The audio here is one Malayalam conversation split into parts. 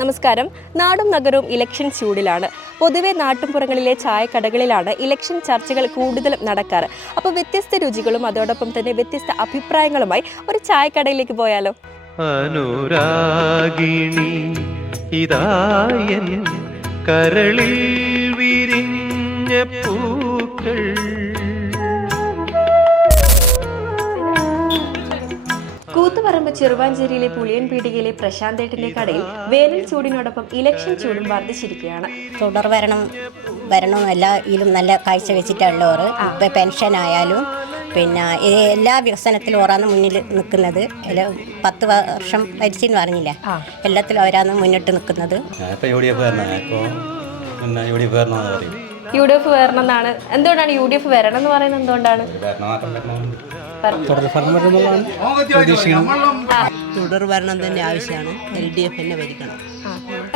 നമസ്കാരം. നാടും നഗരവും ഇലക്ഷൻ ചൂടിലാണ്. പൊതുവെ നാട്ടുംപുറങ്ങളിലെ ചായക്കടകളിലാണ് ഇലക്ഷൻ ചർച്ചകൾ കൂടുതലും നടക്കാറ്. അപ്പോൾ വ്യത്യസ്ത രുചികളും അതോടൊപ്പം തന്നെ വ്യത്യസ്ത അഭിപ്രായങ്ങളുമായി ഒരു ചായക്കടയിലേക്ക് പോയാലോ? അനുരാഗിണി ഇതായൻ കരളിൽ വിരിഞ്ഞ പൂക്കൾ. കൂത്തുപറമ്പ് ചെറുവാഞ്ചേരിയിലെ പുളിയൻ പീടികയിലെ പ്രശാന്തേട്ടന്റെ കടയിൽ വേനൽ ചൂടിനോടൊപ്പം ഇലക്ഷൻ ചൂടും വർദ്ധിച്ചിരിക്കുകയാണ്. തുടർ വരണം ഇതിലും നല്ല കാഴ്ച വെച്ചിട്ടുള്ളവർ ഇപ്പം പെൻഷൻ ആയാലും പിന്നെ എല്ലാ വികസനത്തിലും ഓരാണ് മുന്നിൽ നിൽക്കുന്നത്. 10 വർഷം ഭരിച്ചെന്ന് പറഞ്ഞില്ല, എല്ലാത്തിലും അവരാണ് മുന്നിട്ട് നിൽക്കുന്നത്. UDF വരണം എന്നാണ്. എന്തുകൊണ്ടാണ് UDF വരണം എന്ന് പറയുന്നത്? എന്തുകൊണ്ടാണ്? തുടർ ഭരണം തന്നെ ആവശ്യമാണ്. LDF തന്നെ ഭരിക്കണം.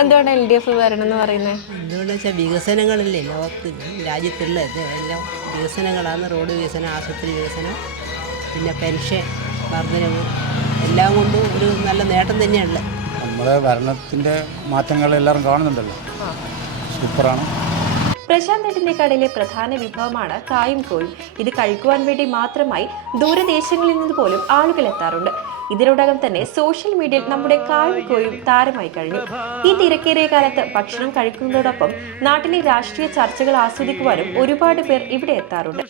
എന്തുകൊണ്ടാണ് LDF വരണം എന്ന് പറയുന്നത്? എന്തുകൊണ്ടെന്ന് വെച്ചാൽ വികസനങ്ങളല്ലേ ലോകത്ത് രാജ്യത്തുള്ള എല്ലാം വികസനങ്ങളാണ്. റോഡ് വികസനം, ആശുപത്രി വികസനം, പിന്നെ പെൻഷൻ വർധനവ്, എല്ലാം കൊണ്ടും ഒരു നല്ല നേട്ടം തന്നെയുള്ളത്. നമ്മുടെ ഭരണത്തിൻ്റെ മാറ്റങ്ങൾ എല്ലാവരും കാണുന്നുണ്ടല്ലോ, സൂപ്പറാണ്. പ്രശാന്തേട്ടന്റെ കടയിലെ പ്രധാന വിഭവമാണ് കായും കോയും. ഇത് കഴിക്കുവാൻ വേണ്ടി മാത്രമായി ദൂരദേശങ്ങളിൽ നിന്ന് പോലും ആളുകൾ എത്താറുണ്ട്. ഇതിനോടകം തന്നെ സോഷ്യൽ മീഡിയയിൽ നമ്മുടെ കായും കോയും താരമായി കഴിഞ്ഞു. ഈ തിരക്കേറിയ കാലത്ത് ഭക്ഷണം കഴിക്കുന്നതോടൊപ്പം നാട്ടിലെ രാഷ്ട്രീയ ചർച്ചകൾ ആസ്വദിക്കുവാനും ഒരുപാട് പേർ ഇവിടെ എത്താറുണ്ട്.